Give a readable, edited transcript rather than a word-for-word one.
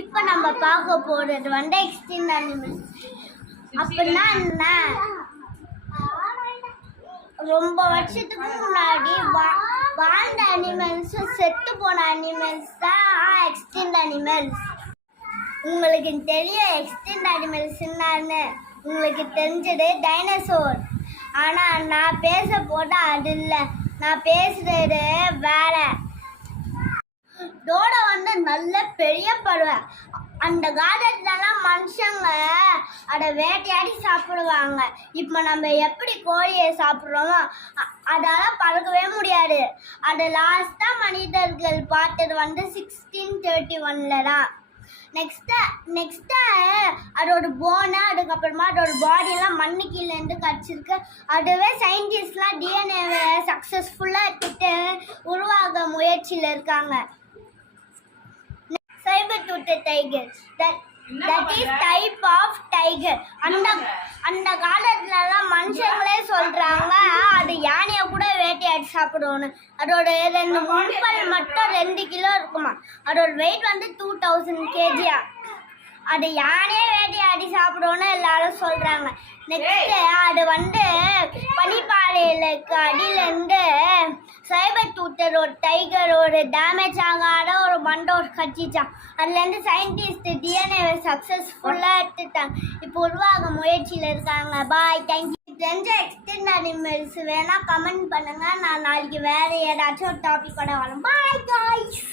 இப்போ நம்ம பார்க்க போறது வந்து எக்ஸ்டிங்க்ட் அனிமல்ஸ். அப்படின்னா என்ன? ரொம்ப வருஷத்துக்கு முன்னாடி வாழ்ந்த அனிமல்ஸ், செத்து போன அனிமல்ஸ் தான் எக்ஸ்டிங்க்ட் அனிமல்ஸ். உங்களுக்கு தெரியும் எக்ஸ்டிங்க்ட் அனிமல்ஸ் என்னன்னு? உங்களுக்கு தெரிஞ்சது டைனோசர். ஆனால் நான் பேச போட்டால் அது இல்லை, நான் பேசுறது வேற. டோடோ வந்து நல்ல பெரிய பறவை. அந்த காலத்துலலாம் மனுஷங்க அதை வேட்டையாடி சாப்பிடுவாங்க. இப்போ நம்ம எப்படி கோழியை சாப்பிட்றோமோ அதால் பறக்கவே முடியாது. அதை லாஸ்ட்டாக மனிதர்கள் பார்த்தது வந்து 1631 தான். நெக்ஸ்ட்டு அதோட போனை, அதுக்கப்புறமா அதோட பாடியெல்லாம் மண்ணு கீழேருந்து கிடச்சிருக்கு. அதுவே சயின்டிஸ்ட்லாம் டிஎன்ஏவை சக்ஸஸ்ஃபுல்லாக எடுத்துகிட்டு உருவாக முயற்சியில் இருக்காங்க. Saber-toothed tiger, that is type of tiger. அந்த காலத்துலலாம் மனுஷங்களே சொல்கிறாங்க அது யானையை கூட வேட்டையாடி சாப்பிடுவோன்னு. அதோட 2 முன்பல் மட்டும் 2 கிலோ இருக்குமா. அதோட வெயிட் வந்து 2000 kg. அது யானையே வேட்டையாடி சாப்பிடுவோன்னு எல்லாரும் சொல்கிறாங்க. நெக்ஸ்ட்டு அது வந்து பனிப்பாறைகளுக்கு அடியிலேருந்து சைபர்-டூத்தட் ஒரு டைகர் ஒரு டேமேஜ் ஆகாத ஒரு மண்டோர் கட்சிச்சான். அதுலேருந்து சயின்டிஸ்ட் டிஎன்ஏவை சக்ஸஸ்ஃபுல்லாக எடுத்துட்டாங்க. இப்போ உருவாக முயற்சியில் இருக்காங்க. பாய், தேங்க்யூ. தெரிஞ்ச எக்ஸ்டிங்க்ட் அனிமல்ஸ் வேணால் கமெண்ட் பண்ணுங்கள். நான் நாளைக்கு வேறு ஏதாச்சும் ஒரு டாபிக்கோட வரேன். Bye guys.